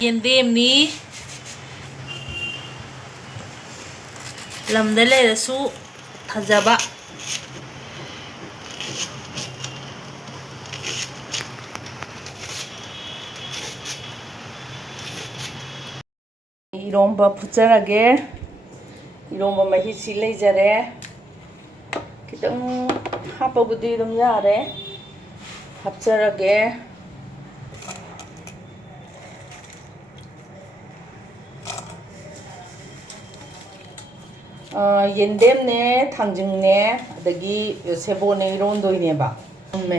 Yendemni lamda leirasu fazaba Eronba futsarage Eronba mahisi leijare kitang hapabudi dum yare hapcharage Yendem ne Thangjink ne adagi sebot ne irondoi ne ba me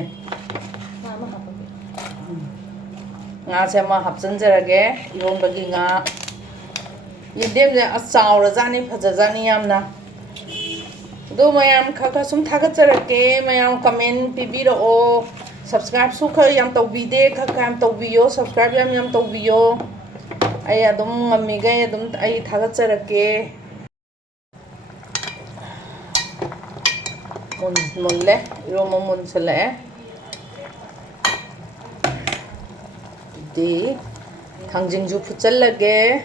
nga se ma hapchanjarage ironbagi nga Yendem ne achaura jani phajajani yamna do mayam khakha sum thagatjarake mayam comment pibiro subscribe su kha yam tawbide khakha yam tawbiyo subscribe yam tawbiyo ai adum ngami ga adum ai thagatjarake munle iroma munsale di Thangjink ju fuchallage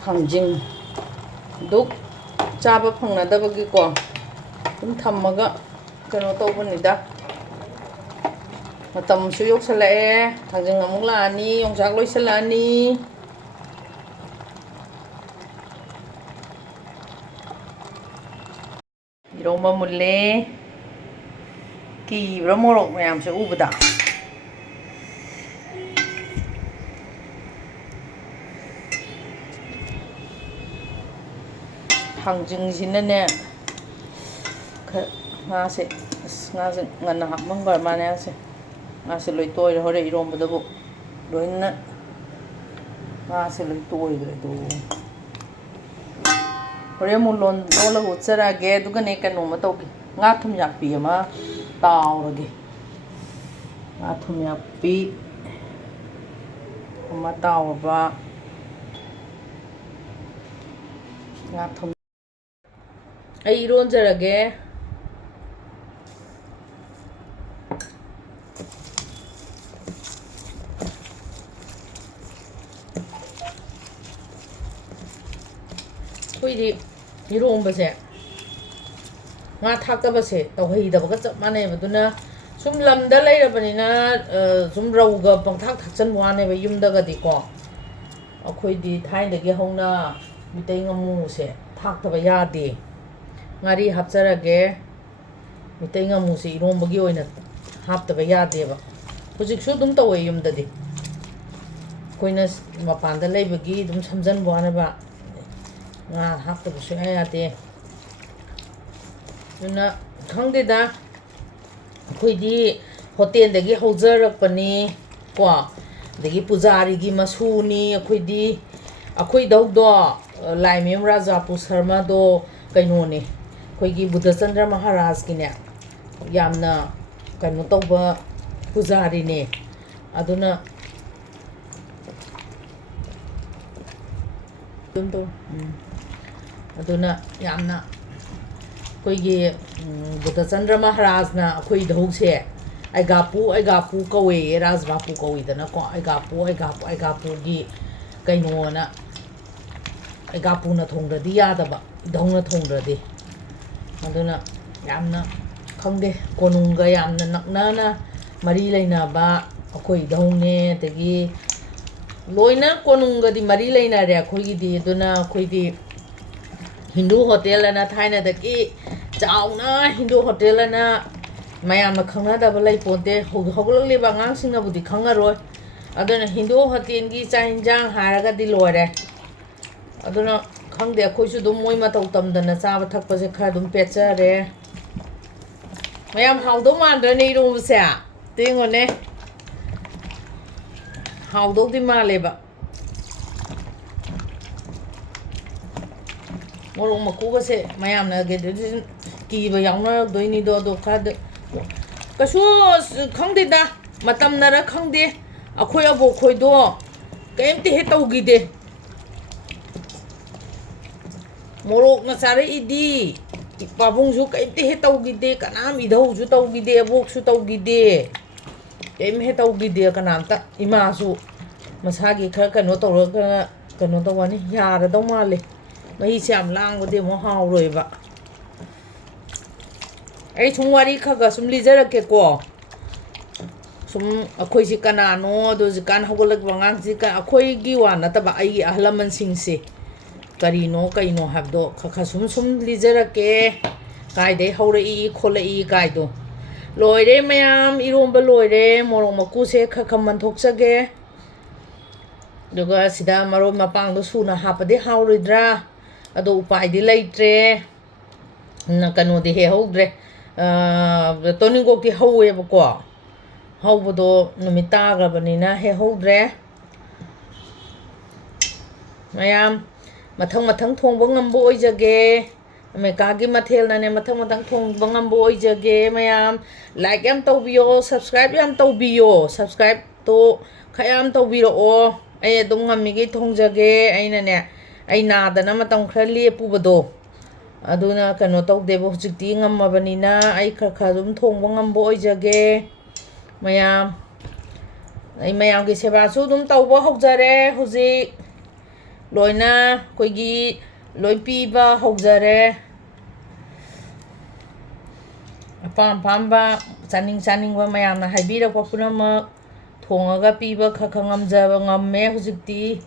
Thangjink duk chaba phangnadabagi ko dum thammaga kano tawbanida matam su yoksalae Thangjink amuk laani yongchak loisalani Eronba mulle kibra morok mayam se ubada Thangjink sinane ngase ngase ngana hapmangbar mane ase ngase loi toy hore Eronba dabu loina ngase loi toy gre do hore mu lon lola hutsarage dugane kanu ma tawgi nga thum yakpi ama tawrage nga thum yakpi ama tawba nga thum ai ironjarage koidi Eronbase nga thaktabase tawheidabaga chap manai baduna sum lamda leirabanina sum rauga pangthak thakchan wane ba yumdaga di ko akoidi thaindagi hauna mitei ngamu se thaktaba yade ngari hapcharage mitei ngamu se Eronbagi oina haptaba yade ba hujiksu dum tawe yumdadi koina mapanda leibagi dum samjan wane ba nga haptaba su yade na khangdeda akoidi hotel dagi haujarakpani ko dagi pujari gi masuni akoidi akoi dawdo laimem rajapu sharma do kaino ne koigi buddhachandra maharaj ki ne yamna kaino tawba pujari ne aduna aduna yamna koigi buddhachandra maharaj na akoi dawse aigapu kawe rajbapu kawidana ko aigapu gi kaino na aigapu na thongdradi yadaba idhongna thongdradi aduna yamna khangde konunga yamna naknana mari leinaba akoi idhongne tagi loina konunga di mari leinare akoi di aduna akoi di Hindu hotel ana thaina daki chauna Hindu hotel ana mayamna khangnadaba leiponte hoglokleba ngangsingna budi khangaroi aduna Hindu hotel gi chainjang haraga di loire aduna khangde akoisu dum moi matau tamdana chaba thakpase khara dum pechare mayam haudo mandane Eronbase tengone haudo di maleba morok makugase mayamna ge kiba yauna doini do do khad kasu khangde da matamnara khangde akhoi abo khoi do kaimte he tawgide morok na sare idi Pabungsu kaimte he tawgide kanam idhausu tawgide aboksu tawgide kaim he tawgide kanamta imasu masagi khara kano tawraga kano tawani yaradau male mahi se am langbade mo hauroiba ai sum wari khaga sum lijarake ko sum akhoi si kanano do jikan hawalak wangang ji ka akhoi gi wa nataba ai ahlaman singse karino kaino habdo kha sum lijarake kai dei haurei kholei kai do loire mayam Eronba loire morong maku se kha khaman thokjage duga sida maro mapang do suna hapade hauridra ado upai di leitre na kano de he houdre toningo ki hauwe bako haubodo numita grabanina he houdre mayam mathang thongba ngambo oijage Ameka gi mathel na ne mathang thongba ngambo oijage mayam like yam tawbiyo subscribe yam tawbiyo subscribe to khayam tawbiro o ai adum ngami gi thongjage aina ne ai na da na matam khra lepubado aduna kano tawdebo hujikti ngammabanina ai kha dum thongba ngambo oijage mayam ai mayam gi seba su dum tawba hojare huji loina koigi loi piba hojare apam pamba chaning wa mayam na haibira ko punama thongaga piba kha ngamjaba ngamme hujikti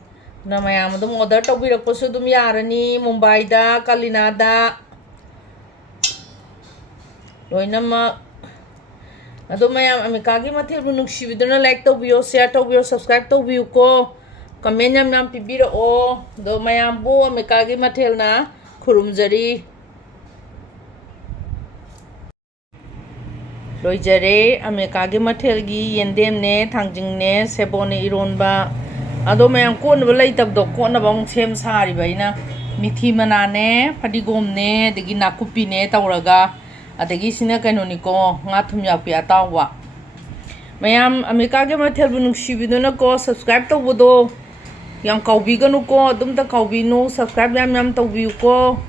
na mayam dum order tawbirak ko su dum yarani Mumbai da Kalina da loina ma ado mayam Ameka gi mathel bu nuksibiduna like tawbiyo share tawbiyo subscribe tawbiyo ko comment yam pibira o do mayam bu Ameka gi mathel na khurumjari loijare Ameka gi mathel gi yendem ne thangjing ne sebot ne Eronba ado mayam kon ba leitab do kon na bang sem sari baina mithi mana ne fadigom ne degi nakupi ne tawraga adegi sina kaino ni ko nga thum ya pi atawa mayam Ameka gi mathel bu nuksibiduna ko subscribe tawbodo yang kaubi ganu ko dum ta kaubi no subscribe yam tawbi ko